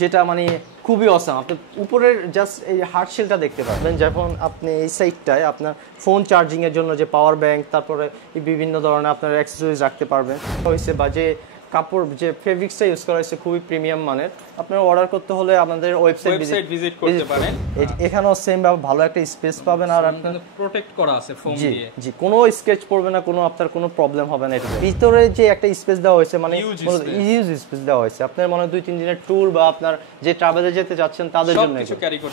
যেটা মানে খুবই অসাম। আপনি উপরের জাস্ট এই হার্ড শেলটা দেখতে পাবেন, যখন আপনি এই সাইডটায় আপনার ফোন চার্জিংয়ের জন্য যে পাওয়ার ব্যাংক, তারপরে বিভিন্ন ধরনের আপনার অ্যাক্সেসরিজ রাখতে পারবেন হয়েছে, বা যে কাপড় যে ফেব্রিক্সটা ইউজ করা হয়েছে খুবই প্রিমিয়াম মানের। আপনারা অর্ডার করতে হলে আমাদের ওয়েবসাইট ভিজিট করতে পারেন। এখানেও সেম ভালো একটা স্পেস পাবেন, আর আপনার প্রোটেক্ট করা আছে ফোম দিয়ে। জি, কোনো স্ক্র্যাচ পড়বে না, কোনো আপনার কোনো প্রবলেম হবে না। এটা ভিতরে যে একটা স্পেস দেওয়া হয়েছে, মানে ইউজ স্পেস দেওয়া হয়েছে আপনার মনে 2-3 দিনের ট্যুর বা আপনার যে ট্রাভেলে যেতে যাচ্ছেন তাদের জন্য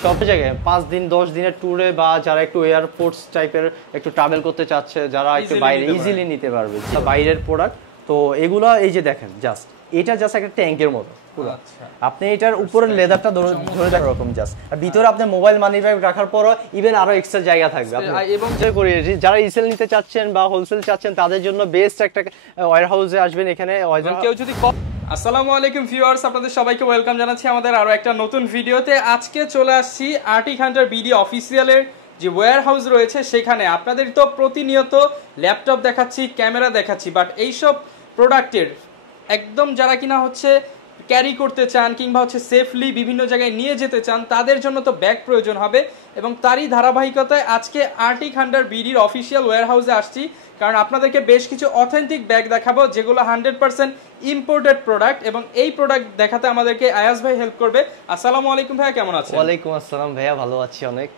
সব জায়গায় 5 দিন 10 দিনের ট্যুরে, বা যারা একটু এয়ারপোর্টস টাইপের একটু ট্রাভেল করতে চাচ্ছে, যারা একটু বাইরে ইজিলি নিতে পারবে বাইরের প্রোডাক্ট। তো এগুলা এই যে দেখেন, জাস্ট এটা জাস্ট একটা ট্যাঙ্কের মতো পুরো। আপনি এটার উপরের লেদারটা ধরে দেখার রকম জাস্ট, আর ভিতরে আপনি মোবাইল মানি ব্যাগ রাখার পরও ইভেন আরো এক্সট্রা জায়গা থাকবে। এবং যারা রিসেল নিতে চাচ্ছেন বা হোলসেল চাচ্ছেন তাদের জন্য বেস্ট একটা ওয়্যার হাউসে আসবেন। এখানে কেউ যদি আসসালামু আলাইকুম ভিউয়ার্স, আপনাদের সবাইকে ওয়েলকাম জানাচ্ছি আমাদের আরো একটা নতুন ভিডিওতে। আজকে চলে আসছি আর্টিক হান্টার বিডি অফিসিয়ালের যে ওয়্যার হাউস রয়েছে সেখানে। আপনাদের তো প্রতিনিয়ত ল্যাপটপ দেখাচ্ছি, ক্যামেরা দেখাচ্ছি, বাট এইসব প্রোডাক্টের একদম যারা কিনা হচ্ছে ক্যারি করতে চান কিংবা হচ্ছে সেফলি বিভিন্ন জায়গায় নিয়ে যেতে চান, তাদের জন্য তো ব্যাগ প্রয়োজন হবে। এবং তারই ধারাবাহিকতায় আজকে আর্টিক হান্টার বিডির অফিসিয়াল ওয়্যার হাউসে আসছি, কারণ আপনাদেরকে বেশ কিছু অথেন্টিক ব্যাগ দেখাবো যেগুলো 100% ইম্পোর্টেড প্রোডাক্ট। এবং এই প্রোডাক্ট দেখাতে আমাদেরকে আয়াস ভাই হেল্প করবে। আসসালামু আলাইকুম ভাইয়া, কেমন আছেন? ওয়ালাইকুম আসসালাম ভাইয়া, ভালো আছি অনেক।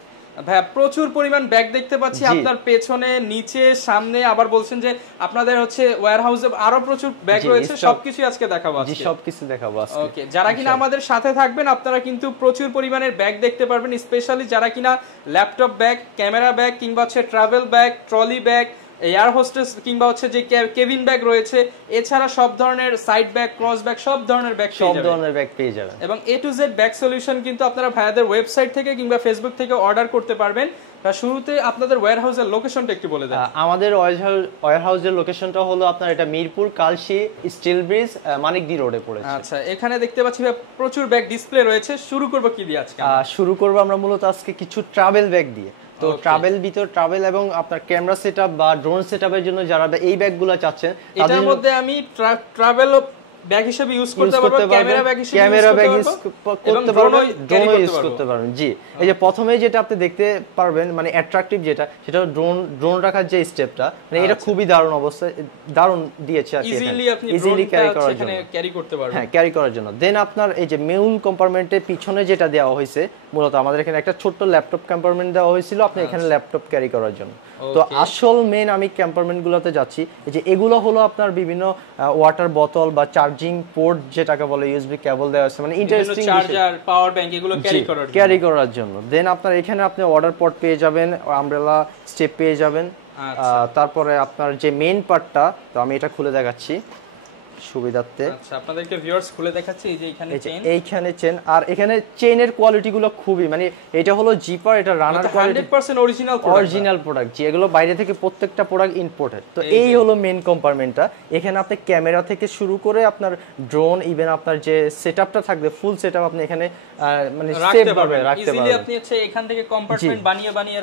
ভাইয়া প্রচুর পরিমাণ ব্যাগ দেখতে পাচ্ছি আপনার পেছনে, নিচে, সামনে, আবার বলছেন যে আপনাদের হচ্ছে ওয়্যার হাউসে আরো প্রচুর ব্যাগ রয়েছে। সবকিছু আজকে দেখাবো। জি, সবকিছু দেখাবো আজকে। ওকে, যারা কিনা আমাদের সাথে থাকবেন আপনারা কিন্তু প্রচুর পরিমাণের ব্যাগ দেখতে পারবেন, স্পেশালি যারা কিনা ল্যাপটপ ব্যাগ, ক্যামেরা ব্যাগ কিংবা হচ্ছে travel bag, trolley bag, air hostess কিংবা হচ্ছে যে কেবিন ব্যাগ রয়েছে, এছাড়া সব ধরনের সাইড ব্যাগ, ক্রস ব্যাগ, সব ধরনের ব্যাগ পেয়ে যাবেন। এবং A to Z bag solution কিন্তু আপনারা ভাইয়াদের ওয়েবসাইট থেকে কিংবা ফেসবুক থেকে অর্ডার করতে পারবেন। শুরুতে আপনাদের ওয়্যার হাউসের লোকেশনটা একটু বলে দেন। আমাদের ওয়্যার হাউসের লোকেশনটা হলো আপনার এটা মিরপুর কালশী স্টিল ব্রিজ মানিকদি রোডে পড়েছে। আচ্ছা, এখানে দেখতে পাচ্ছি প্রচুর ব্যাগ ডিসপ্লে রয়েছে। শুরু করব কি দিয়ে আজকে? শুরু করব আমরা মূলত আজকে কিছু ট্রাভেল ব্যাগ দিয়ে। তো ট্রাভেল এবং আপনার ক্যামেরা সেটআপ বা ড্রোন সেটআপের জন্য যারা এই ব্যাগগুলো চাচ্ছেন, এটার মধ্যে আমি ট্রাভেল ব্যাগ হিসেবে ইউজ করতে পারবো, ক্যামেরা ব্যাগ হিসেবে ইউজ করতে পারবো, ড্রোন ইউজ করতে পারবেন। জি, এই যে প্রথমে যেটা আপনি দেখতে পারবেন মানে অ্যাট্রাকটিভ সেটা ড্রোন রাখার যে স্টেপটা, মানে এটা খুবই দারুণ দিয়েছে আর কি। ইজিলি ক্যারি করতে পারবেন। হ্যাঁ, ক্যারি করার জন্য। দেন আপনার এই যে মেউল কম্পার্টমেন্টের পিছনে যেটা দেওয়া হয়েছে, মূলত আমাদের এখানে একটা ছোট্ট ল্যাপটপ কম্পার্টমেন্ট দেওয়া হয়েছিল আপনি এখানে ল্যাপটপ ক্যারি করার জন্য। তো আসল মেন আমি কম্পার্টমেন্ট গুলোতে যাচ্ছি। এই যে এগুলো হলো আপনার বিভিন্ন ওয়াটার বোতল বা চার্জিং পোর্ট যেটাকে বলে, ইউএসবি কেবল দেওয়া আছে, মানে ইন্টারেস্টিং চার্জার, পাওয়ার ব্যাংক, এগুলো ক্যারি করার জন্য। দেন আপনার এখানে আপনি অর্ডার পোর্ট পেয়ে যাবেন, আমব্রেলা স্টেপ পেয়ে যাবেন। তারপরে আপনার যে মেইন পার্টটা, তো আমি এটা খুলে দেখাচ্ছি সুবিধার্থে। আচ্ছা, আপনাদেরকে ভিউয়ার্স খুলে দেখাচ্ছি। এই যে এইখানে চেন, আর এখানে চেনের কোয়ালিটি গুলো খুবই, মানে এটা হলো জিপার, এটা রানার কোয়ালিটি 100% অরিজিনাল প্রোডাক্ট। যে এগুলো বাইরে থেকে প্রত্যেকটা প্রোডাক্ট ইম্পোর্টেড। তো এই হলো মেইন কম্পার্টমেন্টটা। এখানে আপনি ক্যামেরা থেকে শুরু করে আপনার ড্রোন, ইভেন আপনার যে সেটআপটা থাকবে ফুল সেটআপ আপনি এখানে মানে সেভ ভাবে রাখতে পারবেন। ইজিলি আপনি হচ্ছে এখান থেকে কম্পার্টমেন্ট বানিয়ে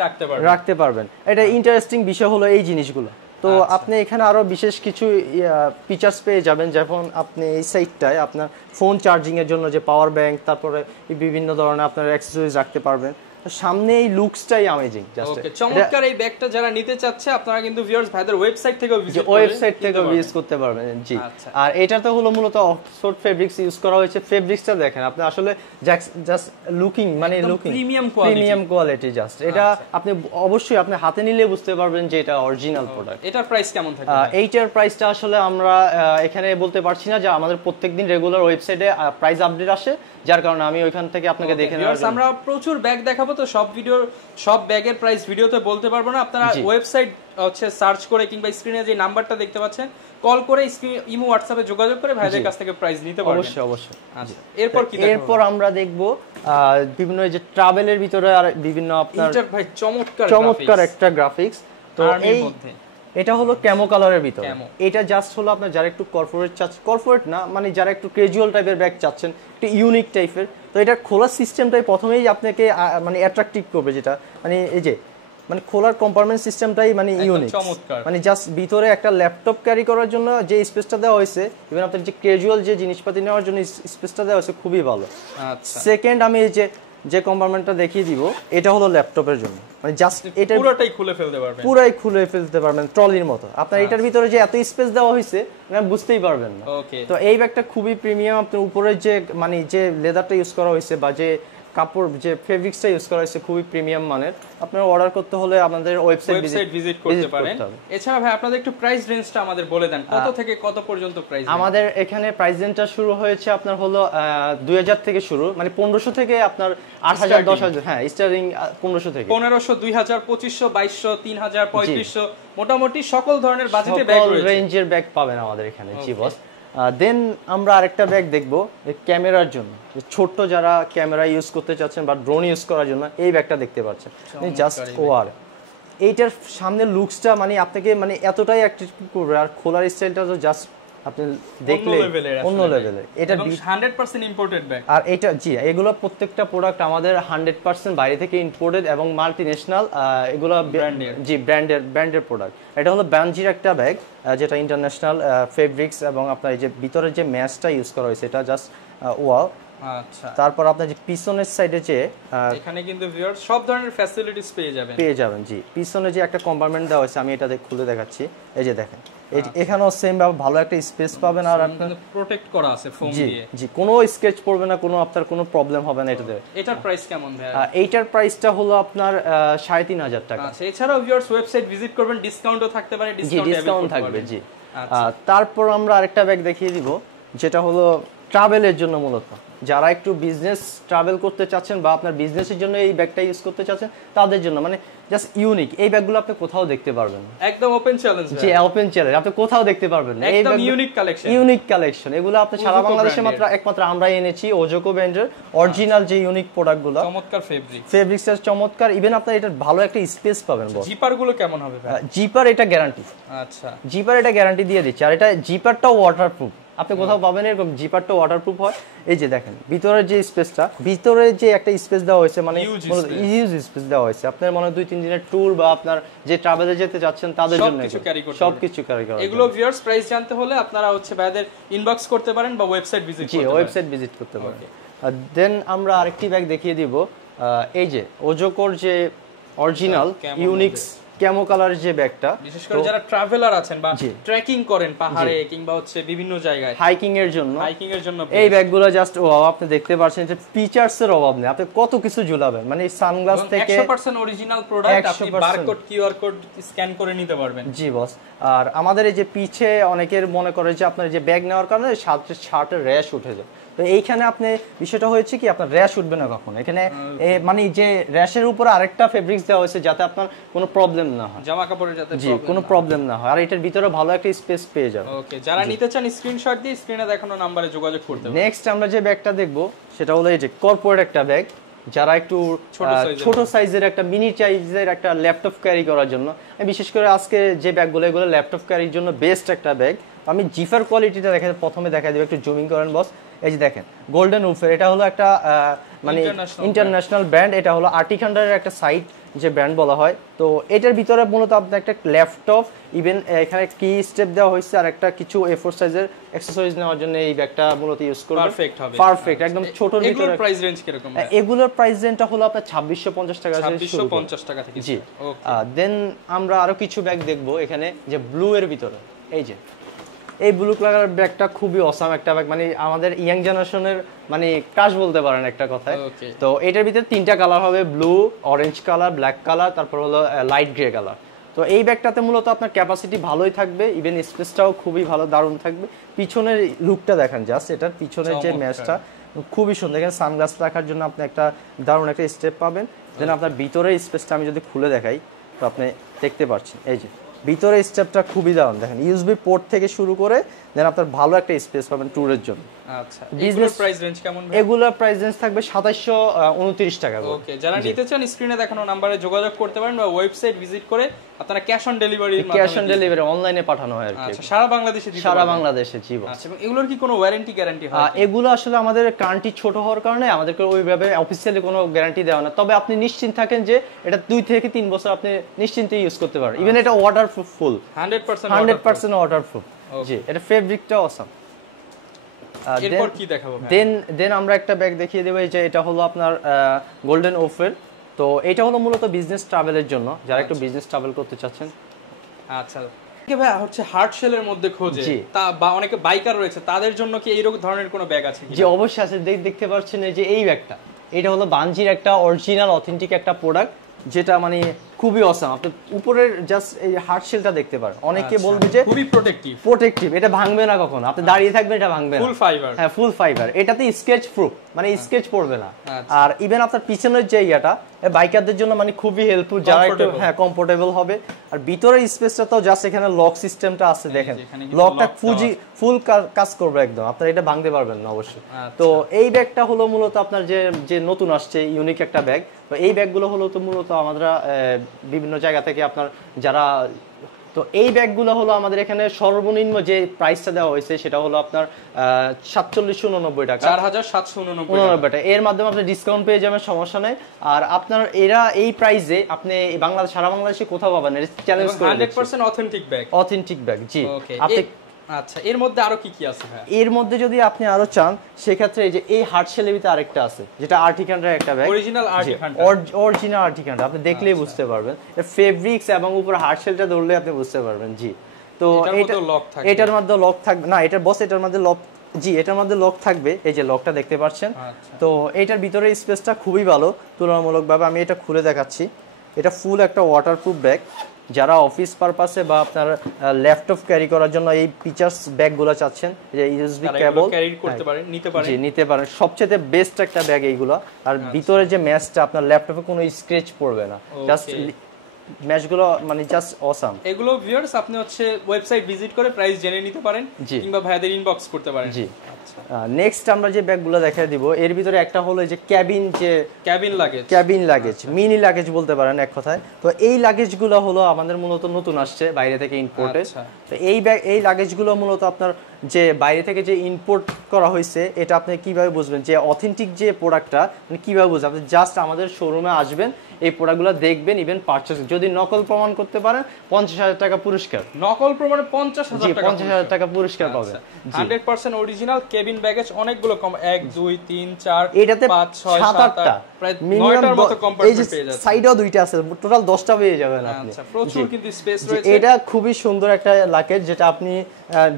রাখতে পারবেন। এটা ইন্টারেস্টিং বিষয় হলো এই জিনিসগুলো। তো আপনি এখানে আরো বিশেষ কিছু ফিচার্স পেয়ে যাবেন, যেমন আপনি এই সাইডটায় আপনার ফোন চার্জিং এর জন্য যে পাওয়ার ব্যাংক, তারপরে বিভিন্ন ধরনের আপনার অ্যাক্সেসরিজ রাখতে পারবেন। সামনে এই লুকসটাই অ্যামেজিং। জাস্ট ওকে, চমৎকার এই ব্যাগটা যারা নিতে চাচ্ছে আপনারা কিন্তু ভিউয়ার্স ভাইদের ওয়েবসাইট থেকেও ইউজ করতে পারবেন। জি, আর এটাতে হলো মূলত অক্সফোর্ড ফেব্রিক্স ইউজ করা হয়েছে। ফেব্রিক্সটা দেখেন আপনি, আসলে জাস্ট লুকিং মানে প্রিমিয়াম কোয়ালিটি। জাস্ট এটা আপনি অবশ্যই আপনি হাতে নিলে বুঝতে পারবেন যে এটা অরিজিনাল প্রোডাক্ট। এটার প্রাইস কেমন থাকবে? এইটার প্রাইসটা আসলে আমরা এখানে বলতে পারছি না, যে আমাদের প্রত্যেকদিন রেগুলার ওয়েবসাইটে প্রাইস আপডেট আসে, যার কারণে আমি ওইখান থেকে আপনাকে দেখে নেওয়ার জন্য। আমরা প্রচুর ব্যাগ দেখাবো, তো সব ব্যাগের প্রাইস ভিডিওতে বলতে পারবো না। আপনারা ওয়েবসাইট হচ্ছে সার্চ করে কিংবা স্ক্রিনে যে নাম্বারটা দেখতে পাচ্ছেন কল করে ইমো হোয়াটসঅ্যাপে যোগাযোগ করে ভাইদের কাছ থেকে প্রাইস নিতে পারবেন। অবশ্যই। আচ্ছা, এরপর আমরা দেখব বিভিন্ন যে ট্রাভেলের ভিতরে আর বিভিন্ন আপনার ভাই চমৎকার একটা গ্রাফিক্স। তো এটা হলো ক্যামো কালারের ভিতরে। এটা জাস্ট হলো আপনার যারা একটু কর্পোরেট না, মানে যারা একটু ক্যাজুয়াল টাইপের ব্যাগ চাচ্ছেন, একটু ইউনিক টাইপের, তো এটা খোলার সিস্টেমটাই প্রথমেই আপনাকে মানে অ্যাট্রাকটিভ করবে। যেটা মানে এই যে মানে খোলার কম্পার্টমেন্ট সিস্টেমটাই মানে ইউনিক, মানে জাস্ট ভিতরে একটা ল্যাপটপ ক্যারি করার জন্য যে স্পেসটা দেওয়া হয়েছে, ইভেন আপনার যে ক্যাজুয়াল যে জিনিসপাতি নেওয়ার জন্য স্পেসটা দেওয়া হয়েছে খুবই ভালো। আচ্ছা, সেকেন্ড আমি এই যে কম্পার্টমেন্টটা দেখিয়ে দিব, এটা হলো ল্যাপটপের জন্য, মানে জাস্ট এটা পুরোটাই খুলে ফেলতে পারবেন, পুরাই খুলে ফেলতে পারবেন ট্রলির মতো। আপনার এটার ভিতরে যে এত স্পেস দেওয়া হয়েছে আপনি বুঝতেই পারবেন না। তো এই ব্যাগটা খুবই প্রিমিয়াম। আপনার উপরে যে মানে যে লেদারটা ইউজ করা হয়েছে বা যে কাপড় যে ফেব্রিক্সটা ইউজ করা হয়েছে খুবই প্রিমিয়াম মানের। আপনারা অর্ডার করতে হলে আমাদের ওয়েবসাইট ভিজিট করতে পারেন। এছাড়া ভাই আপনাদের একটু প্রাইস রেঞ্জটা আমাদের বলে দেন, কত থেকে কত পর্যন্ত প্রাইস? আমাদের এখানে প্রাইস রেঞ্জটা শুরু হয়েছে আপনার হলো 2000 থেকে শুরু, মানে 1500 থেকে আপনার 8000 10000, হ্যাঁ স্টার্টিং 1500 থেকে 1500 2000 2500 2200 3000 3500 মোটামুটি সকল ধরনের বাজেটে ব্যাগ রয়েছে, রেঞ্জের ব্যাগ পাবেন আমাদের এখানে। জি বস। দেন আমরা আরেকটা ব্যাগ দেখবো ক্যামেরার জন্য, ছোট্ট যারা ক্যামেরা ইউজ করতে চাচ্ছেন বা ড্রোন ইউজ করার জন্য এই ব্যাগটা দেখতে পাচ্ছেন। জাস্ট ওয়ার, এইটার সামনের লুকসটা মানে আপনাকে মানে এতটাই অ্যাট্রাক্ট করবে, আর খোলার স্টাইলটা তো জাস্ট আপনি দেখলে অন্য লেভেলের। এটা 100% ইম্পোর্টেড ব্যাগ। আর এটা জি এগুলো প্রত্যেকটা প্রোডাক্ট আমাদের 100% বাইরে থেকে ইম্পোর্টেড এবং মাল্টিন্যাশনাল, এগুলো জি ব্র্যান্ডের প্রোডাক্ট। এটা হলো বানজির একটা ব্যাগ যেটা ইন্টারন্যাশনাল ফেব্রিক্স, এবং আপনার এই যে ভিতরে যে ম্যাচটা ইউজ করা হয়েছে এটা জাস্ট ওয়াও। আচ্ছা, তারপর আপনার যে পিছনের সাইডে যে এখানে কিন্তু ভিউয়ার সব ধরনের ফ্যাসিলিটিস পেয়ে যাবেন। জি পিছনে যে একটা কম্পার্টমেন্ট দেওয়া হয়েছে, আমি এটা খুলে দেখাচ্ছি। এই যে দেখেন এখানেও সেম ভালো একটা স্পেস পাবেন, আর আপনার প্রোটেক্ট করা আছে ফোম দিয়ে। জি কোনো স্কেচ পড়বে না, কোনো আপনার কোনো প্রবলেম হবে না এটাতে। এটার প্রাইস কেমন ভাই? এইটার প্রাইসটা হলো আপনার 3500 টাকা। আচ্ছা, এছাড়াও ভিউয়ার্স ওয়েবসাইট ভিজিট করবেন, ডিসকাউন্টও থাকতে পারে, ডিসকাউন্ট থাকবে। জি তারপর আমরা আরেকটা ব্যাগ দেখিয়ে দিব যেটা হলো ট্রাভেলের জন্য, মূলত যারা একটু বিজনেস ট্রাভেল করতে চাচ্ছেন বা আপনার বিজনেসের জন্য এই ব্যাগটা ইউজ করতে চাচ্ছেন তাদের জন্য, মানে জাস্ট ইউনিক। এই ব্যাগগুলো আপনি কোথাও দেখতে পারবেন না, একদম ওপেন চ্যালেঞ্জ। জি ওপেন চ্যালেঞ্জ, আপনি কোথাও দেখতে পারবেন না। একদম ইউনিক কালেকশন। এগুলো আপনি সারা বাংলাদেশে একমাত্র আমরাই এনেছি। ওজোকো ব্র্যান্ডের অরিজিনাল যে ইউনিক প্রোডাক্টগুলো, চমৎকার ফেব্রিক্সটা চমৎকার। ইভেন আপনার এটা ভালো একটা স্পেস পাবেন। জিপার গুলো কেমন হবে ভাই? জিপার এটা গ্যারান্টি। আচ্ছা, জিপার এটা গ্যারান্টি দিয়ে দিচ্ছে। আর এটা জিপারটাও ওয়াটারপ্রুফ, আপনি কোথাও পাবেন এরকম জিপারটা ওয়াটারপ্রুফ হয়। এই যে দেখেন ভিতরের যে স্পেসটা, ভিতরে যে একটা স্পেস দেওয়া হয়েছে, মানে ইউজ স্পেস দেওয়া হয়েছে। আপনার মনে 2-3 দিনের ট্যুর বা আপনার যে ট্রাভেলে যেতে যাচ্ছেন তাদের জন্য সবকিছু ক্যারি করা। এগুলো ভিউয়ার্স প্রাইস জানতে হলে আপনারা ভাইদের ইনবক্স করতে পারেন বা ওয়েবসাইট ভিজিট করতে পারেন। দেন আমরা আরেকটি ব্যাগ দেখিয়ে দিব, এই যে ওজোকোর যে অরিজিনাল ইউনিক্স ক্যামো কালার যে ব্যাগটা, বিশেষ করে যারা ট্রাভেলার আছেন বা ট্রেকিং করেন পাহাড়ে কিংবা বিভিন্ন জায়গায় হাইকিং এর জন্য এই ব্যাগগুলো জাস্ট ওয়াও। আপনি দেখতে পাচ্ছেন যে ফিচারস এর অভাব নেই, আপনি কত কিছু ঝুলাবেন, মানে সানগ্লাস থেকে 100% অরিজিনাল প্রোডাক্ট, আপনি বারকোড কিউআর কোড স্ক্যান করে নিতে পারবেন। জি বস। আর আমাদের এই যে পিছে অনেকের মনে করে যে আপনার যে ব্যাগ নেওয়ার কারণে শার্টের র্যাশ উঠে যায়, তো এইখানে আপনি বিষয়টা হয়েছে কি আপনার র্যাশ উঠবে না কখনো। এখানে মানে যে র্যাশের উপরে আরেকটা ফেব্রিক্স দেওয়া হয়েছে যাতে আপনার কোনো প্রবলেম না হয়, জামা কাপড়ের যাতে কোনো প্রবলেম না হয়। আর এটার ভিতরে ভালো একটা স্পেস পেয়ে যাবে। ওকে, যারা নিতে চান স্ক্রিনশট দিয়ে স্ক্রিনে দেখানো নম্বরে যোগাযোগ করতে পারেন। নেক্সট আমরা যে ব্যাগটা দেখব সেটা হলো এই যে কর্পোরেট একটা ব্যাগ, যারা একটু ছোট সাইজের একটা মিনি সাইজের একটা ল্যাপটপ ক্যারি করার জন্য, বিশেষ করে আজকে যে ব্যাগগুলো এগুলো ল্যাপটপ ক্যারির জন্য বেস্ট একটা ব্যাগ। আমি জিফার কোয়ালিটিটা প্রথমে দেখা দেব, একটু জুমিং করেন বস। এই যে দেখেন গোল্ডেন উফের, এটা হলো একটা মানে ইন্টারন্যাশনাল ব্র্যান্ড, এটা হলো আর্টিক হান্টারের একটা সাইট যে ব্র্যান্ড বলা হয়। তো এটার ভিতরে মূলত আপনার একটা ল্যাপটপ, ইভেন এখানে কি স্টেপ দেওয়া হয়েছে আর একটা কিছু A4 সাইজের অ্যাকসেসরিজ নেওয়ার জন্য এই ব্যাগটা মূলত ইউজ করবেন। পারফেক্ট একদম ছোটর ভিতরে। এগুলোর প্রাইস রেঞ্জ কি রকম? এগুলোর প্রাইস রেঞ্জটা হলো আপনার 2650 টাকা থেকে শুরু। 2650 টাকা থেকে। জি। দেন আমরা আরো কিছু ব্যাগ দেখব এখানে, যে ব্লু এর ভিতরে। এই যে এই ব্লু কালার ব্যাগটা খুবই অসাম একটা ব্যাগ, মানে আমাদের ইয়াং জেনারেশনের মানে ক্রাশ বলতে পারেন একটা কথায়। তো এটার ভিতরে 3টা কালার হবে, blue, orange colour, black colour, তারপর হলো লাইট গ্রে কালার। তো এই ব্যাগটাতে মূলত আপনার ক্যাপাসিটি ভালোই থাকবে, ইভেন স্পেসটাও খুবই ভালো, দারুণ থাকবে। পিছনের লুকটা দেখেন জাস্ট, এটার পিছনের যে ম্যাচটা খুবই সুন্দর। এখানে সানগ্লাস রাখার জন্য আপনি একটা দারুণ একটা স্টেপ পাবেন। দেন আপনার ভিতরের স্পেসটা আমি যদি খুলে দেখাই তো আপনি দেখতে পাচ্ছেন, এই যে ভিতরে স্টেপটা খুবই দারুণ। দেখেন ইউএসবি পোর্ট থেকে শুরু করে দেন আপনার ভালো একটা স্পেস পাবেন ট্যুরের জন্য। আচ্ছা, বিজনেস প্রাইস রেঞ্জ কেমন? এগুলোর প্রাইস রেঞ্জ থাকবে 2729 টাকা। ওকে, যারা নিতে চান স্ক্রিনে দেখানো নম্বরে যোগাযোগ করতে পারেন বা ওয়েবসাইট ভিজিট করে আপনারা ক্যাশ অন ডেলিভারি অনলাইনে পাঠানো হয় আর কি। আচ্ছা, সারা বাংলাদেশে দিতে পারবেন? সারা বাংলাদেশে, জি। আচ্ছা, এবং এগুলোর কি কোনো ওয়ারেন্টি গ্যারান্টি হয়? এগুলো আসলে আমাদের কান্ট্রি ছোট হওয়ার কারণে আমাদেরকে ওইভাবে অফিসিয়ালি কোনো গ্যারান্টি দেওয়া না, তবে আপনি নিশ্চিন্ত থাকেন যে এটা 2 থেকে 3 বছর আপনি নিশ্চিন্তে ইউজ করতে পারেন। ইভেন এটা ওয়াটারপ্রুফ, ফুল 100% ওয়াটারপ্রুফ। জি, এটা ফেব্রিকটা অসাম। এরপর কি দেখাবো? দেন আমরা একটা ব্যাগ দেখিয়ে দেব, যে এটা হলো আপনার গোল্ডেন ওফের। তো এটা হলো মূলত বিজনেস ট্রাভেলের জন্য, যারা একটু বিজনেস ট্রাভেল করতে চাচ্ছেন। আচ্ছা, ভাই হচ্ছে হার্ড শেলের মধ্যে খোঁজে তা বা অনেকে বাইকার রয়েছে, তাদের জন্য কি এই ধরনের কোনো ব্যাগ আছে? জি, অবশ্যই আছে। দেখতে পাচ্ছেন যে এই ব্যাগটা, এটা হলো বানজির একটা অরিজিনাল অথেন্টিক একটা প্রোডাক্ট, যেটা মানে খুবই অসাম। আপনি উপরের জাস্ট এই হার্ড শেলটা দেখতে পারেন। অনেকে বলবে যে খুবই প্রোটেক্টিভ, এটা ভাঙবে না কখনো, আপনি দাঁড়িয়ে থাকবেন এটা ভাঙবে না। ফুল ফাইবার। হ্যাঁ, ফুল ফাইবার। এটাতে স্কেচ প্রুফ, মানে স্কেচ পড়বে না। আর ইভেন আপনার পিছনের যে ইয়াটা বাইকারদের জন্য মানে খুবই হেল্পফুল, যারা একটু কমফোর্টেবল হবে। আর ভিতরের স্পেসটা তো জাস্ট এখানে লক সিস্টেমটা আছে, দেখেন লকটা ফুল কাজ করবে একদম, আপনারা এটা ভাঙতে পারবেন না অবশ্যই। তো এই ব্যাগটা হলো মূলত আপনার যে নতুন আসছে ইউনিক একটা ব্যাগ। তো এই ব্যাগগুলো হলো তো মূলত আমরা বিভিন্ন জায়গা থেকে আপনার যারা, তো এই ব্যাগগুলো হলো আমাদের এখানে সর্বনিম্ন যে প্রাইসটা দেওয়া হয়েছে সেটা হলো আপনার 4789 টাকা, 4789 টাকা। এর মাধ্যমে আপনি ডিসকাউন্ট পেয়ে যাবেন, সমস্যা নেই। আর আপনার এরা এই প্রাইসে আপনি বাংলাদেশ, সারা বাংলাদেশে কোথাও পাবেন না, চ্যালেঞ্জ করে 100% অথেন্টিক ব্যাগ। জি, আপনি আচ্ছা, এর মধ্যে আরো কি কি আছে ভাই? এর মধ্যে যদি আপনি আরো চান সেক্ষেত্রে এই যে এই হার্ড শেলের ভিতরে আরেকটা আছে, যেটা আর্টিকানের একটা ব্যাগ, অরিজিনাল আর্টিকানটা আপনি দেখলেই বুঝতে পারবেন। এর ফেব্রিক্স এবং উপর হার্ড শেলটা ধরলে আপনি বুঝতে পারবেন। জি, তো এটার মধ্যে লক থাকবে না, এটার বস এটার মধ্যে লক, জি এটার মধ্যে লক থাকবে, এই যে লকটা দেখতে পাচ্ছেন। তো এটার ভিতরে স্পেসটা খুবই ভালো তুলনামূলকভাবে। আমি এটা খুলে দেখাচ্ছি। এটা ফুল একটা ওয়াটারপ্রুফ ব্যাগ, যারা অফিস পারপাসে বা আপনার ল্যাপটপ ক্যারি করার জন্য এই ফিচারস ব্যাগগুলো চাচ্ছেন, যে ইউএসবি কেবল ক্যারি করতে পারেন, নিতে পারেন। সবচেয়ে বেস্ট একটা ব্যাগ এইগুলো। আর ভিতরে যে ম্যাচটা, আপনার ল্যাপটপে কোনো স্ক্র্যাচ পড়বে না, জাস্ট ম্যাচগুলো মানে জাস্ট অসাম। এগুলো ভিউয়ার্স আপনি হচ্ছে ওয়েবসাইট ভিজিট করে প্রাইস জেনে নিতে পারেন, কিংবা ভাইয়াদের ইনবক্স করতে পারেন। জি, নেক্সট আমরা যে ব্যাগগুলো দেখাই দিব, এর ভিতরে একটা হলো যে ক্যাবিন লাগেজ, মিনি লাগেজ বলতে পারেন এক কথায়। তো এই লাগেজগুলো হলো আমাদের মূলত নতুন আসছে বাইরে থেকে ইম্পোর্টেড। তো এই লাগেজগুলো মূলত আপনার যে বাইরে থেকে যে ইম্পোর্ট করা হয়েছে, এটা আপনি কিভাবে বুঝবেন যে অথেন্টিক যে প্রোডাক্টটা, মানে কিভাবে বুঝবেন? আপনি জাস্ট আমাদের শোরুমে আসবেন, এই প্রোডাক্টগুলো দেখবেন, ইভেন পারচেজ যদি নকল প্রমাণ করতে পারেন 50,000 টাকা পুরস্কার। নকল প্রমাণে 50,000 টাকা পুরস্কার পাবেন। 100% অরিজিনাল কেবিন ব্যাগেজ, অনেকগুলো 1 2 3 4 এটাতে 5 6 7 8 প্রায় 9টার মতো কম্পার্টমেন্ট পেয়ে যাচ্ছে। সাইডেও দুইটা আছে, টোটাল 10টা পেয়ে যাবেন আপনি। আচ্ছা, প্রচুর কিন্তু স্পেস রয়েছে। এটা খুবই সুন্দর একটা লাগেজ, যেটা আপনি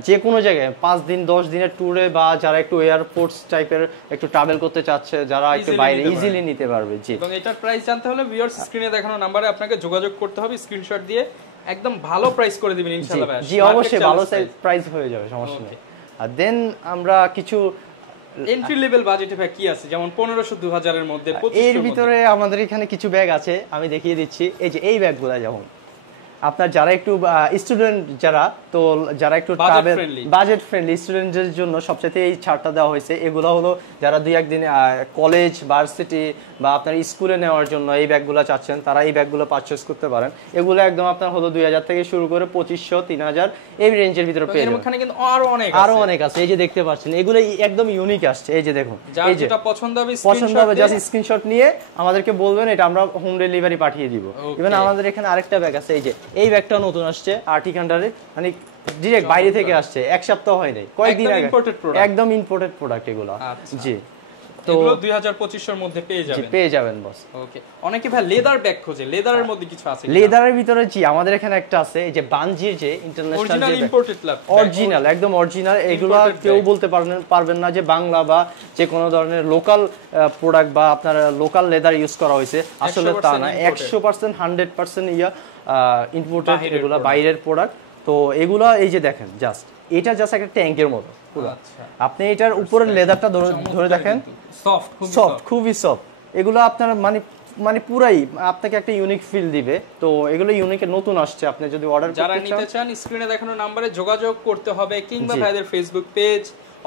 যে কোনো জায়গায় 5 দিন 10 দিনের ট্যুরে বা যারা একটু এয়ারপোর্টস টাইপের একটু ট্রাভেল করতে চাচ্ছে, যারা একটু বাইরে ইজিলি নিতে পারবে। জি, এবং এটার প্রাইস জানতে হলে ভিউয়ার্স স্ক্রিনে দেখানো নম্বরে আপনাকে যোগাযোগ করতে হবে, স্ক্রিনশট দিয়ে একদম ভালো প্রাইস করে দিবেন ইনশাআল্লাহ ভাই। জি, অবশ্যই ভালো প্রাইস হয়ে যাবে, সমস্যা নেই। আর দেন আমরা কিছু এন্ট্রি লেভেল বাজেটে ভাই কি আছে, যেমন 1500-2000 এর মধ্যে, এর ভিতরে আমাদের এখানে কিছু ব্যাগ আছে, আমি দেখিয়ে দিচ্ছি। এই যে এই ব্যাগগুলো, যেমন আপনার যারা একটু স্টুডেন্ট, যারা একটু বাজেট ফ্রেন্ডলি স্টুডেন্টদের জন্য সবচেয়ে এই ছাড়টা দেওয়া হয়েছে। এগুলো হলো যারা 2-1 দিন কলেজ, ভার্সিটি বা আপনার স্কুলে নেওয়ার জন্য এই ব্যাগগুলো চাচ্ছেন, তারা এই ব্যাগগুলো পারচেজ করতে পারেন। এগুলো একদম আপনার হলো 2000 থেকে শুরু করে 2500 3000 এই রেঞ্জের ভিতরে পেয়ে যাবেন। এখানে কিন্তু আরো অনেক আছে। এই যে দেখতে পাচ্ছেন, এগুলো একদম ইউনিক আসছে। এই যে দেখুন, এই যেটা পছন্দ হবে জাস্ট স্ক্রিনশট নিয়ে আমাদেরকে বলবেন, এটা আমরা হোম ডেলিভারি পাঠিয়ে দিব। ইভেন আমাদের এখানে আরেকটা ব্যাগ আছে, এই যে এই ব্যাগটা নতুন আসছে আর্টিকান্ডারে, মানে ডিরেক্ট বাইরে থেকে আসছে, এক সপ্তাহ হয় নাই, কয়েকদিন আগে, একদম ইম্পোর্টেড প্রোডাক্ট এগুলো। জি, তো এগুলো 2025 এর মধ্যে পেয়ে যাবেন বস। ওকে, অনেকে ভাই লেদার ব্যাগ খোঁজে, লেদারের মধ্যে কিছু আছে? লেদারের ভিতরে জি আমাদের এখানে একটা আছে, এই যে বানজির যে ইন্টারন্যাশনাল যে ইম্পোর্টেড অরিজিনাল, একদম অরিজিনাল। এগুলো কেউ বলতে পারবেন না যে বাংলা বা যে কোনো ধরনের লোকাল প্রোডাক্ট বা আপনার লোকাল লেদার ইউজ করা হয়েছে, আসলে তা না। 100% 100% ইম্পোর্টেড, এগুলো বাইরের প্রোডাক্ট। তো এগুলা এই যে দেখেন, জাস্ট এটা জাস্ট একটা ট্যাঙ্কের মতো পুরো। আপনি এটার উপরের লেদারটা ধরে দেখেন, সফট, খুবই সফট। এগুলো আপনার মানে মানে পুরাই আপনাকে একটা ইউনিক ফিল দিবে। তো এগুলো ইউনিকের নতুন আসছে, আপনি যদি অর্ডার করতে চান, যারা নিতে চান স্ক্রিনে দেখানো নম্বরে যোগাযোগ করতে হবে, কিংবা ভাইদের ফেসবুক পেজ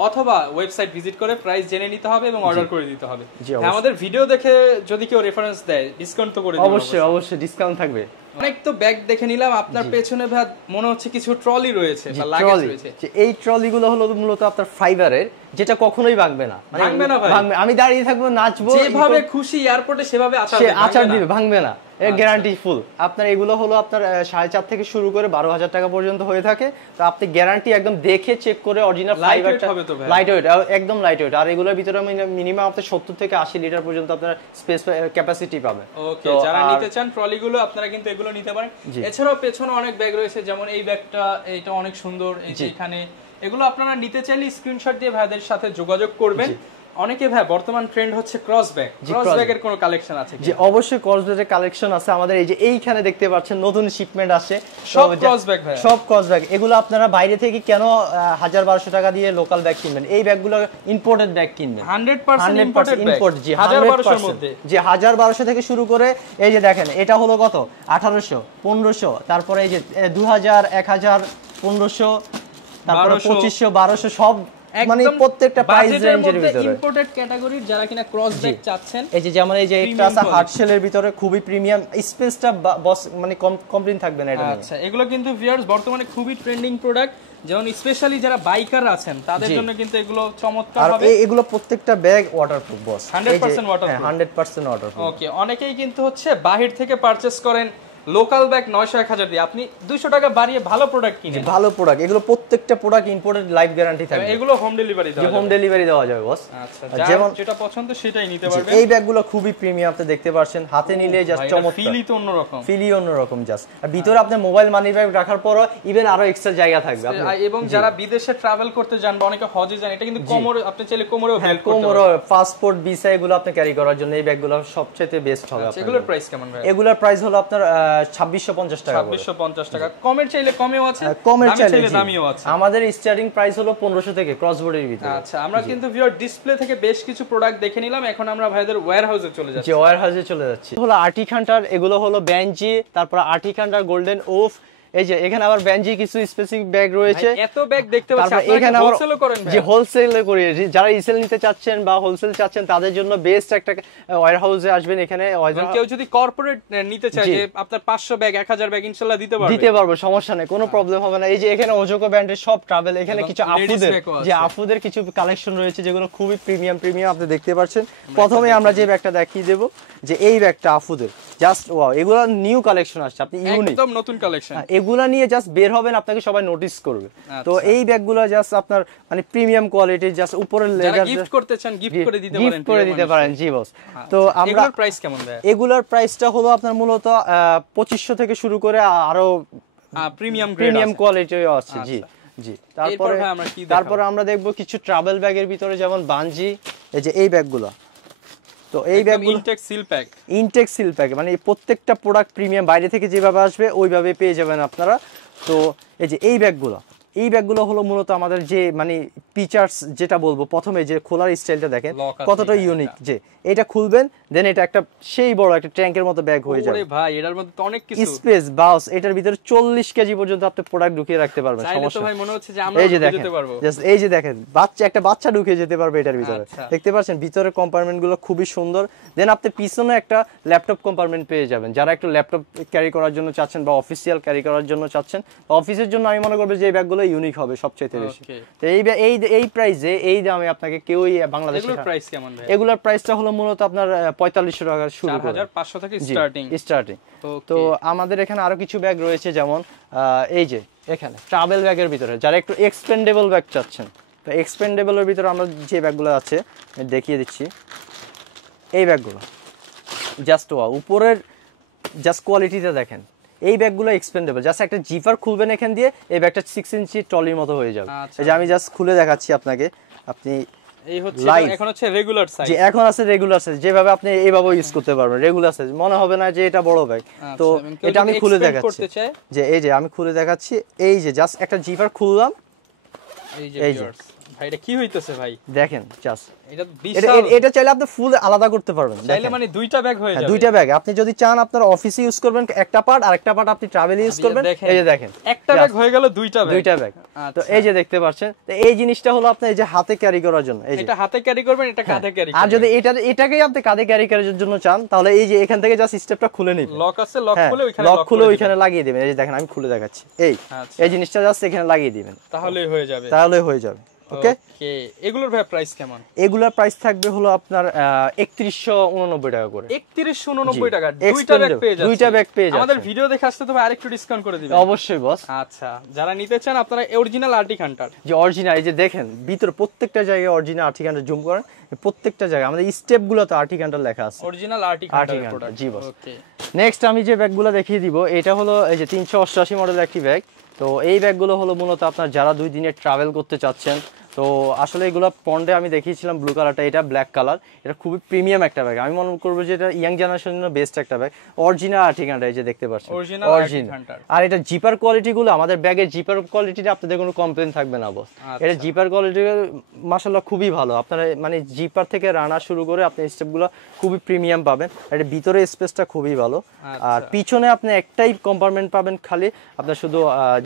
অথবা ওয়েবসাইট ভিজিট করে প্রাইস জেনে নিতে হবে এবং অর্ডার করে দিতে হবে। আমাদের ভিডিও দেখে যদি কেউ রেফারেন্স দেয় ডিসকাউন্ট তো করে দিবেন। অবশ্যই অবশ্যই ডিসকাউন্ট থাকবে। অনেক তো ব্যাগ দেখে নিলাম, আপনার পেছনে ভাই মনে হচ্ছে কিছু ট্রলি রয়েছে বা লাগেজ রয়েছে। এই ট্রলিগুলো হলো মূলত আপনার ফাইবারের, যেটা কখনোই ভাঙবে না। ভাঙবে না ভাই, আমি দাঁড়িয়ে থাকবো, নাচবো, যেভাবে খুশি এয়ারপোর্টে সেভাবে আচার দিবে, ভাঙবে না, এর গ্যারান্টি ফুল। আপনার এগুলো হলো আপনার 4.5 থেকে শুরু করে 12,000 টাকা পর্যন্ত হয়ে থাকে। তো আপনি গ্যারান্টি একদম দেখে চেক করে অরিজিনাল ফাইবারটা, লাইট ওয়েট, একদম লাইট ওয়েট। আর এগুলোর ভিতরে মিনিমাম আপনি 70 থেকে 80 লিটার পর্যন্ত আপনার স্পেস ক্যাপাসিটি পাবেন। ওকে, যারা নিতে চান ট্রলিগুলো আপনারা কিন্তু এগুলো নিতে পারেন। এছাড়াও পেছনে অনেক ব্যাগ রয়েছে, যেমন এই ব্যাগটা, এটা অনেক সুন্দর। এই যে এখানে এগুলো আপনারা নিতে চাইলে স্ক্রিনশট দিয়ে ভাইদের সাথে যোগাযোগ করবেন। অনেকে ভাই বর্তমান ট্রেন্ড হচ্ছে ক্রস ব্যাগের কোনো কালেকশন আছে কি? জি অবশ্যই ক্রস ব্যাগের কালেকশন আছে আমাদের। এই যে এইখানে দেখতে পাচ্ছেন নতুন শিপমেন্ট আসে, সব ক্রস ব্যাগ ভাই, সব ক্রস ব্যাগ। এগুলো আপনারা বাইরে থেকে কেন 1000-1200 টাকা দিয়ে লোকাল ব্যাগ কিনবেন? এই ব্যাগগুলো ইম্পোর্টেড ব্যাগ কিনবেন, 100% ইম্পোর্টেড ইম্পোর্ট। জি 1000-1200 এর মধ্যে, জি 1000-1200 থেকে শুরু করে এই যে দেখেন এটা হলো কত, 1800, 1500, তারপরে এই যে 2000, 1000, 1500, তারপরে 2500, 1200, সব মানে প্রত্যেকটা প্রাইস রেঞ্জের ভিতরে ইম্পোর্টেড ক্যাটাগরির যারা কিনা ক্রস ব্যাগ চাচ্ছেন। এই যে যেমন এই যে একটা আছে হার্ড শেলের ভিতরে, খুবই প্রিমিয়াম, স্পেসটা বস মানে কমপ্লেইন থাকবে না এটা নিয়ে। আচ্ছা, এগুলো কিন্তু ভিউয়ার্স বর্তমানে খুবই ট্রেন্ডিং প্রোডাক্ট, যেমন স্পেশালি যারা বাইকার আছেন তাদের জন্য কিন্তু এগুলো চমৎকার হবে। আর এগুলো প্রত্যেকটা ব্যাগ ওয়াটারপ্রুফ বস, 100% ওয়াটারপ্রুফ, 100% ওয়াটারপ্রুফ। ওকে, অনেকেই কিন্তু হচ্ছে বাহির থেকে পারচেজ করেন লোকাল ব্যাগ 900-1000 দিয়ে, আপনি 200 টাকা বাড়িয়ে ভালো প্রোডাক্ট কিনেন। ভালো প্রোডাক্ট, এগুলো প্রত্যেকটা প্রোডাক্ট ইম্পোর্টেড, লাইফ গ্যারান্টি থাকবে। এগুলো হোম ডেলিভারি দেওয়া যাবে, হোম ডেলিভারি দেওয়া যাবে বস। আচ্ছা, যেমন যেটা পছন্দ সেটাই নিতে পারবেন। এই ব্যাগগুলো খুবই প্রিমিয়াম, আপনি দেখতে পাচ্ছেন, হাতে নিলে জাস্ট চমৎকার, ফিলই তো অন্যরকম, ফিলই অন্যরকম জাস্ট। আর ভিতরে আপনি মোবাইল মানি ব্যাগ রাখার পরও ইভেন আরো এক্সট্রা জায়গা থাকবে। এবং যারা বিদেশে ট্রাভেল করতে যান বা অনেকে হজে যান, এটা কিন্তু কোমরে, আপনি চাইলে কোমরেও বেল্ট করতে পারবেন। কোমরে পাসপোর্ট, ভিসা এগুলো আপনি ক্যারি করার জন্য এই ব্যাগগুলো সবচেয়ে বেস্ট হবে। এগুলোর প্রাইস কেমন ভাই? এগুলোর প্রাইস হলো আপনার 2650 টাকা। 2650 টাকা, কমের চাইলে কমেও আছে, কমের চাইলে দামিও আছে। আমাদের স্টার্টিং প্রাইস হলো 1500 থেকে ক্রস বোর্ডের ভিতরে। আচ্ছা, আমরা কিন্তু ভিউয়ার ডিসপ্লে থেকে বেশ কিছু প্রোডাক্ট দেখে নিলাম, এখন আমরা ভাইদের ওয়্যার হাউসে চলে যাচ্ছি। যে ওয়্যার হাউসে চলে যাচ্ছি হলো আর্টিক হান্টার, এগুলো হলো বেঞ্জি, তারপর আর্টিক হান্টার, গোল্ডেন ওফ। এই যে এখানে আবার বেঞ্জি কিছু স্পেসিফিক ব্যাগ রয়েছে, এত ব্যাগ দেখতে পাচ্ছি। তারপর এখানে আবার হোলসেলও করেন ভাই? যে হোলসেলে করি, যারা রিসেল নিতে চাচ্ছেন বা হোলসেল চাচ্ছেন তাদের জন্য বেস্ট একটা ওয়্যার হাউসে আসবেন। এখানে কেউ যদি কর্পোরেট নিতে চায় যে আপনার 500 ব্যাগ 1000 ব্যাগ ইনশাআল্লাহ দিতে পারবো, সমস্যা নেই, কোনো প্রবলেম হবে না। এই যে এখানে ওজোকো ব্র্যান্ডের সব ট্রাভেল, এখানে কিছু আফুদের, যে আফুদের কিছু কালেকশন রয়েছে যেগুলো খুবই প্রিমিয়াম আপনি দেখতে পাচ্ছেন। প্রথমে আমরা যে ব্যাগটা দেখিয়ে দেব, যে এই ব্যাগটা আফুদের, জাস্ট ওয়াও, এগুলো নিউ কালেকশন আসছে, আপনি ইউনিক, একদম নতুন কালেকশন। এগুলা নিয়ে জাস্ট বের হবেন, আপনাকে সবাই নোটিস করবে। তো এই ব্যাগগুলো জাস্ট আপনার মানে প্রিমিয়াম কোয়ালিটি, জাস্ট উপরের লেদার, গিফট করতে চান গিফট করে দিতে পারেন। জি বস। তো আমরা এগুলোর প্রাইস কেমন দেয়? এগুলোর প্রাইসটা হলো আপনার মূলত 2500 থেকে শুরু করে আরো প্রিমিয়াম কোয়ালিটিও আছে। জি জি। তারপরে আমরা দেখব কিছু ট্রাভেল ব্যাগের ভিতরে, যেমন বানজি, এই যে এই ব্যাগগুলো। তো এই ব্যাগগুলো ইনটেক সিল প্যাক, মানে প্রত্যেকটা প্রোডাক্ট প্রিমিয়াম, বাইরে থেকে যেভাবে আসবে ওইভাবে পেয়ে যাবেন আপনারা। তো এই যে এই ব্যাগগুলো হলো মূলত আমাদের যে মানে ফিচার্স, যেটা বলবো প্রথমে যে খোলার স্টাইলটা দেখেন কতটা ইউনিক। যে এটা খুলবেন, দেন এটা একটা সেই বড় একটা ট্যাঙ্কের মতো ব্যাগ হয়ে যাবে। ওরে ভাই, এটার মধ্যে তো অনেক কিছু স্পেস, বাস, এটার ভিতরে 40 কেজি পর্যন্ত আপনি প্রোডাক্ট ঢুকিয়ে রাখতে পারবেন, সমস্যা ভাই মনে হচ্ছে যে আমরা ঢুকিয়ে যেতে পারবো। জাস্ট এই যে দেখেন, একটা বাচ্চা ঢুকিয়ে যেতে পারবে এটার ভিতরে। দেখতে পাচ্ছেন ভিতরে কম্পার্টমেন্ট গুলো খুবই সুন্দর। দেন আপনি পিছনে একটা ল্যাপটপ কম্পার্টমেন্ট পেয়ে যাবেন, যারা একটু ল্যাপটপ ক্যারি করার জন্য চাচ্ছেন বা অফিসিয়াল ক্যারি করার জন্য চাচ্ছেন, অফিসের জন্য আমি মনে করব যে এই ব্যাগগুলো ইউনিক হবে সবচেয়ে বেশি। তো এই প্রাইসে, এই দামে আপনাকে কেউই বাংলাদেশে। এগুলোর প্রাইস কেমন ভাই? এগুলোর প্রাইসটা হলো মূলত আপনার 4500 টাকা শুরু করে, 4500 থেকে স্টার্টিং। তো আমাদের এখানে আরো কিছু ব্যাগ রয়েছে, যেমন এই যে এখানে ট্রাভেল ব্যাগের ভিতরে যারা একটু এক্সপেন্ডেবল ব্যাগ চাচ্ছেন, তো এক্সপেন্ডেবলের ভিতরে আমরা যে ব্যাগগুলো আছে দেখিয়ে দিচ্ছি। এই ব্যাগগুলো জাস্ট ওয়াও, উপরের জাস্ট কোয়ালিটিটা দেখেন। এই ব্যাগগুলো এক্সপেন্ডেবল, জাস্ট একটা জিপার খুলবেন এখান দিয়ে, এই ব্যাগটা 6 ইঞ্চি ট্রলির মতো হয়ে যাবে। এই যে আমি জাস্ট খুলে দেখাচ্ছি আপনাকে, আপনি এই হচ্ছে এখন হচ্ছে রেগুলার সাইজ, যে এখন আছে রেগুলার সাইজ, যেভাবে আপনি এইভাবে ইউজ করতে পারবেন রেগুলার সাইজ, মনে হবে না যে এটা বড় ব্যাগ। তো এটা আমি খুলে দেখাচ্ছি, যে এই যে আমি খুলে দেখাচ্ছি। এই যে জাস্ট একটা জিপার খুললাম, এই যে ভাই এটা কি হইতেছে ভাই? দেখেন জাস্ট এটা বিশাল। এটা চাইলে আপনি ফুল আলাদা করতে পারবেন, চাইলে মানে দুইটা ব্যাগ হয়ে যাবে। দুইটা ব্যাগ আপনি যদি চান আপনার অফিসে ইউজ করবেন একটা পার্ট, আর একটা পার্ট আপনি ট্রাভেলে ইউজ করবেন। এই যে দেখেন একটা ব্যাগ হয়ে গেল দুইটা ব্যাগ। তো এই যে দেখতে পাচ্ছেন, তো এই জিনিসটা হলো আপনার এই যে হাতে ক্যারি করার জন্য, এই যে এটা হাতে ক্যারি করবেন, এটা কাঁধে ক্যারি করবেন। আর যদি এটাকেই আপনি কাঁধে ক্যারি করার জন্য চান, তাহলে এই যে এখান থেকে জাস্ট স্টেপটা খুলে নিবেন, লক আছে, লক খুলে ওইখানে লক খুলে ওইখানে লাগিয়ে দিবেন। এই যে দেখেন আমি খুলে দেখাচ্ছি, এই জিনিসটা জাস্ট এখানে লাগিয়ে দিবেন, তাহলেই হয়ে যাবে। ওকে। এগুলোর ভাই প্রাইস কেমন? এগুলোর প্রাইস থাকবে হলো আপনার 3189 টাকা করে। 3189 টাকা দুইটা ব্যাগ পেয়ে যাচ্ছে। দুইটা ব্যাগ পেয়ে যাচ্ছে। আমাদের ভিডিও দেখে আসতে তো ভাই আরেকটু ডিসকাউন্ট করে দিবেন। অবশ্যই বস। আচ্ছা, যারা নিতে চান আপনারা অরিজিনাল আর্টিক হান্টার, যে অরিজিনাল, এই যে দেখেন ভিতর প্রত্যেকটা জায়গায় অরিজিনাল আর্টিক হান্টার, জুম করেন প্রত্যেকটা জায়গায় আমাদের স্টেপগুলো তো আর্টিক হান্টার লেখা আছে, অরিজিনাল আর্টিক হান্টার প্রোডাক্ট। জি বস। ওকে, নেক্সট আমি যে ব্যাগগুলো দেখিয়ে দিব, এটা হলো এই যে 388 মডেলের একটি ব্যাগ। তো এই ব্যাগগুলো হলো মূলত আপনার যারা 2 দিনের ট্রাভেল করতে চাচ্ছেন। তো আসলে এগুলো পন্ডে আমি দেখিয়েছিলাম ব্লু কালারটা, এটা ব্ল্যাক কালার। এটা খুবই প্রিমিয়াম একটা ব্যাগ, আমি মনে করবো যে এটা ইয়াং জেনারেশনের জন্য বেস্ট একটা ব্যাগ। অরিজিনাল আর্টিক হান্টার, এই যে দেখতে পাচ্ছেন অরিজিনাল। আর এটা জিপার কোয়ালিটি গুলো, আমাদের ব্যাগের জিপার কোয়ালিটিটা আপনাদের কোনো কমপ্লেন থাকবে না বস। এটা জিপার কোয়ালিটি মাশাআল্লাহ খুবই ভালো, আপনারা মানে জিপার থেকে রানা শুরু করে আপনি স্টেপগুলো খুবই প্রিমিয়াম পাবেন। এটা ভিতরে স্পেসটা খুবই ভালো, আর পিছনে আপনি একটাই কম্পার্টমেন্ট পাবেন, খালি আপনার শুধু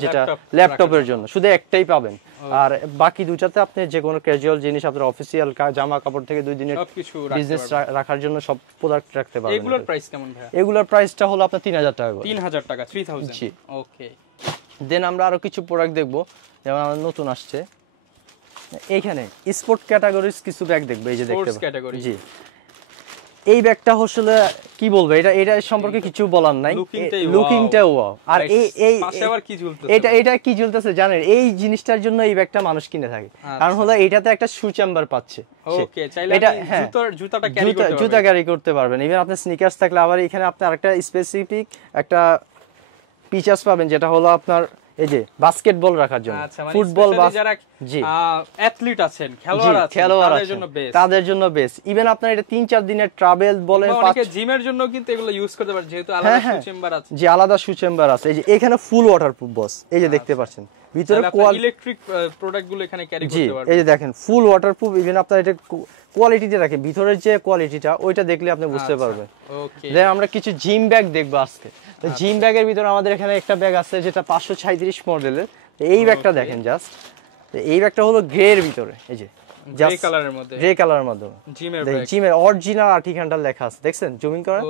যেটা ল্যাপটপের জন্য শুধু একটাই পাবেন। আর বাকি দুটাতে আপনি যে কোনো ক্যাজুয়াল জিনিস, আপনার অফিসিয়াল জামা কাপড় থেকে 2 দিনের বিজনেস রাখার জন্য সব প্রোডাক্ট রাখতে পারবেন। এগুলোর প্রাইস কেমন ভাই? এগুলোর প্রাইসটা হলো আপনার 3000 টাকা করে। 3000 টাকা, 3000। ওকে, দেন আমরা আরো কিছু প্রোডাক্ট দেখবো, যেমন আমাদের নতুন আসছে এইখানে স্পোর্ট ক্যাটাগরিজ কিছু ব্যাগ দেখবো। এই যে দেখতে পাচ্ছেন, জি এই ব্যাগটা আসলে কি বলবো, এটা সম্পর্কে কিছু বলার নাই, লুকিংটাও ওয়াও। আর এই পাশে আবার কি ঝুলতেছে, এটা কি ঝুলতেছে জানেন? এই জিনিসটার জন্য এই ব্যাগটা মানুষ কিনে থাকে, কারণ হলো এটাতে একটা শু চেম্বার পাচ্ছে। ওকে, চাইলে আপনি জুতাটা ক্যারি করতে পারবেন, জুতা ক্যারি করতে পারবেন। ইভেন আপনার স্নিকার্স থাকলে আবার এখানে আপনি আরেকটা স্পেসিফিক একটা ফিচারস পাবেন, যেটা হলো আপনার এই যে বাস্কেটবল রাখার জন্য, ফুটবল বা যারা অ্যাথলিট আছেন, খেলোয়াড় আছেন, তাদের জন্য বেস্ট। ইভেন আপনার এটা 3-4 দিনের ট্রাভেল বলেন, অনেকে জিমের জন্য কিন্তু এগুলো ইউজ করতে পারে, যেহেতু আলাদা শু চেম্বার আছে। জি, আলাদা শু চেম্বার আছে। এই যে এখানে ফুল ওয়াটারপ্রুফ বস, এই যে দেখতে পাচ্ছেন ভিতরে ইলেকট্রিক প্রোডাক্ট গুলো এখানে ক্যারি করতে পারবেন। এই যে দেখেন ফুল ওয়াটারপ্রুফ। ইভেন আপনার এটা কোয়ালিটিতে রাখে, ভিতরের যে কোয়ালিটিটা ওইটা দেখলে আপনি বুঝতে পারবেন। ওকে, দেন আমরা কিছু জিম ব্যাগ দেখবো আজকে। তো জিম ব্যাগের ভিতরে আমাদের এখানে একটা ব্যাগ আছে যেটা 536 মডেলের। এই ব্যাগটা দেখেন জাস্ট, এই ব্যাগটা হলো গ্রে এর ভিতরে, এই যে গ্রে কালারের মধ্যে, গ্রে কালারের মধ্যে জিমের অরিজিনাল আর্টিক হান্টার লেখা আছে, দেখছেন জুমিং করেন,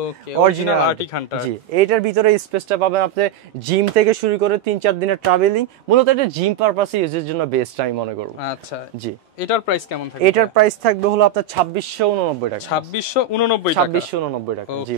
অরিজিনাল আর্টিক হান্টার। জি, এইটার ভিতরে স্পেসটা পাবেন আপনি জিম থেকে শুরু করে 3-4 দিনের ট্রাভেলিং, মূলত এটা জিম পারপাসে ইউজের জন্য বেস্ট আমি মনে করব। আচ্ছা, জি এটার প্রাইস কেমন থাকবে? এটার প্রাইস থাকবে হলো আপনার 2689 টাকা। 2689 টাকা। জি,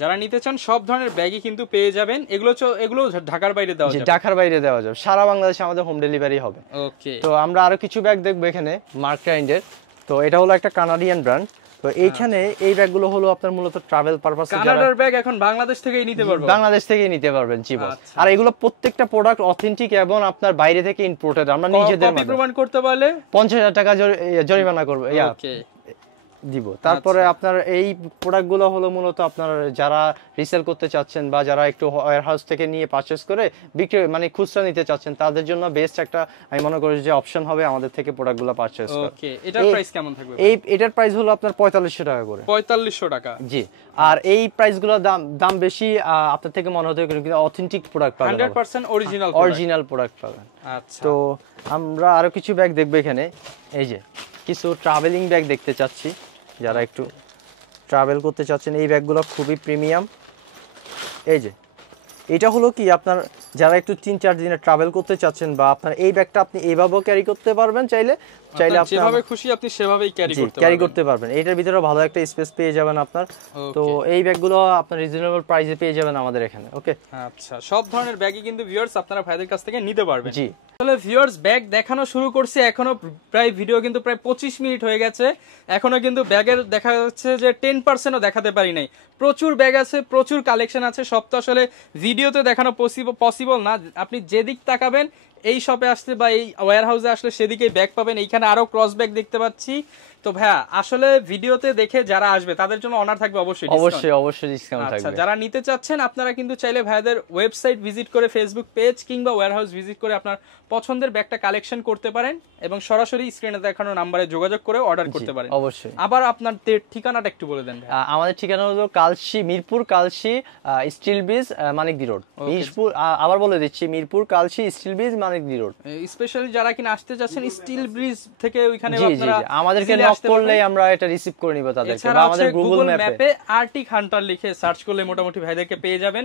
যারা নিতে চান সব ধরনের ব্যাগই কিন্তু পেয়ে যাবেন। এগুলো ঢাকার বাইরে দেওয়া যাবে, ঢাকার বাইরে দেওয়া যাবে, সারা বাংলাদেশে আমাদের হোম ডেলিভারি হবে। ওকে, তো আমরা আরো কিছু ব্যাগ দেখবো এখানে মার্ক কাইন্ডের। তো এটা হলো একটা কানাডিয়ান ব্র্যান্ড। তো এইখানে এই ব্যাগগুলো হলো আপনার মূলত ট্রাভেল পারপাসে, কানাডার ব্যাগ এখন বাংলাদেশ থেকেই নিতে পারবেন, বাংলাদেশ থেকেই নিতে পারবেন। জি বস। আর এগুলো প্রত্যেকটা প্রোডাক্ট অথেন্টিক এবং আপনার বাইরে থেকে ইম্পোর্টেড। আমরা নিজেদের কপি প্রমাণ করতে পারলে 50,000 টাকা জরিমানা করব দিব। তারপরে আপনার এই প্রোডাক্টগুলো হলো মূলত আপনার যারা রিসেল করতে চাচ্ছেন বা যারা একটু ওয়্যারহাউস থেকে নিয়ে পারচেজ করে বিক্রি মানে খুচরা নিতে চাচ্ছেন, তাদের জন্য বেস্ট একটা আমি মনে করি যে অপশন হবে আমাদের থেকে প্রোডাক্টগুলো পারচেজ করা। ওকে, এটার প্রাইস কেমন থাকবে? এটার প্রাইস হলো আপনার 4500 টাকা করে। 4500 টাকা, জি। আর এই প্রাইসগুলোর দাম বেশি আপনার থেকে মনে হতে কিন্তু অথেন্টিক প্রোডাক্ট পাবেন, 100% অরিজিনাল প্রোডাক্ট পাবেন। আচ্ছা, তো আমরা আরো কিছু ব্যাগ দেখব এখানে। এই যে কিছু ট্রাভেলিং ব্যাগ দেখতে চাচ্ছি, যারা একটু ট্রাভেল করতে চাচ্ছেন এই ব্যাগগুলো খুবই প্রিমিয়াম। এই যে এটা হলো কি আপনার যারা একটু 3-4 দিনের ট্রাভেল করতে চাচ্ছেন, বা আপনার এই ব্যাগটা আপনি এইভাবেও ক্যারি করতে পারবেন, চাইলে আপনি যেভাবে খুশি আপনি সেভাবেই ক্যারি করতে পারবেন। এটার ভিতরে ভালো একটা স্পেস পেয়ে যাবেন আপনার। তো এই ব্যাগগুলো আপনার রিজনেবল প্রাইসে পেয়ে যাবেন আমাদের এখানে। ওকে, আচ্ছা, সব ধরনের ব্যাগই কিন্তু ভিউয়ার্স আপনারা ভাইদের কাছ থেকে নিতে পারবেন। জি, তাহলে ভিউয়ার্স ব্যাগ দেখানো শুরু করছে, এখনো প্রায় ভিডিও কিন্তু প্রায় 25 মিনিট হয়ে গেছে, এখনো কিন্তু ব্যাগের দেখা যাচ্ছে যে 10%ও দেখাতে পারি নাই। প্রচুর ব্যাগ আছে, প্রচুর কালেকশন আছে, সব তো আসলে ভিডিওতে দেখানো পসিবল না। আপনি যেদিক তাকাবেন এই শপে আসলে বা এই ওয়্যার হাউসে আসলে সেদিকেই ব্যাগ পাবেন। এইখানে আরো ক্রস ব্যাগ দেখতে পাচ্ছি, তো ভাইয়া আসলে ভিডিওতে দেখে যারা আসবে তাদের জন্য অনার থাকবে অবশ্যই অবশ্যই ডিসকাউন্ট থাকবে। আচ্ছা, যারা নিতে চাচ্ছেন আপনারা কিন্তু চাইলে ভাইয়াদের ওয়েবসাইট ভিজিট করে, ফেসবুক পেজ কিংবা ওয়্যারহাউস ভিজিট করে আপনার পছন্দের ব্যাগটা কালেকশন করতে পারেন এবং সরাসরি স্ক্রিনে দেখানো নম্বরে যোগাযোগ করে অর্ডার করতে পারেন। অবশ্যই। আবার আপনার ঠিকানাটা একটু বলে দেন। আমাদের ঠিকানা হলো Kalshi, Mirpur Kalshi still bridge Manikdi road. Mirpur, আবার বলে দিচ্ছি, Mirpur Kalshi still bridge Manikdi road. Specially যারা কিনা আসতে চাচ্ছেন স্টিল ব্রিজ থেকে ওইখানে আপনারা আমাদেরকে নক করলে আমরা এটা রিসিভ করে নিব তাদেরকে, বা আমাদের গুগল ম্যাপে আর্টিক হান্টার লিখে সার্চ করলে মোটামুটি ভাইদেরকে পেয়ে যাবেন।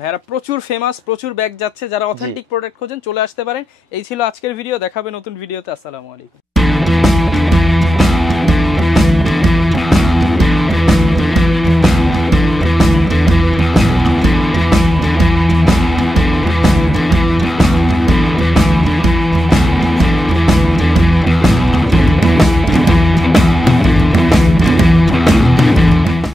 ভাইরা প্রচুর ফেমাস, প্রচুর ব্যাগ যাচ্ছে, যারা অথেন্টিক প্রোডাক্ট খোঁজেন চলে আসতে পারেন। এই ছিল আজকের ভিডিও, দেখাবে নতুন ভিডিওতে। আসসালামু আলাইকুম।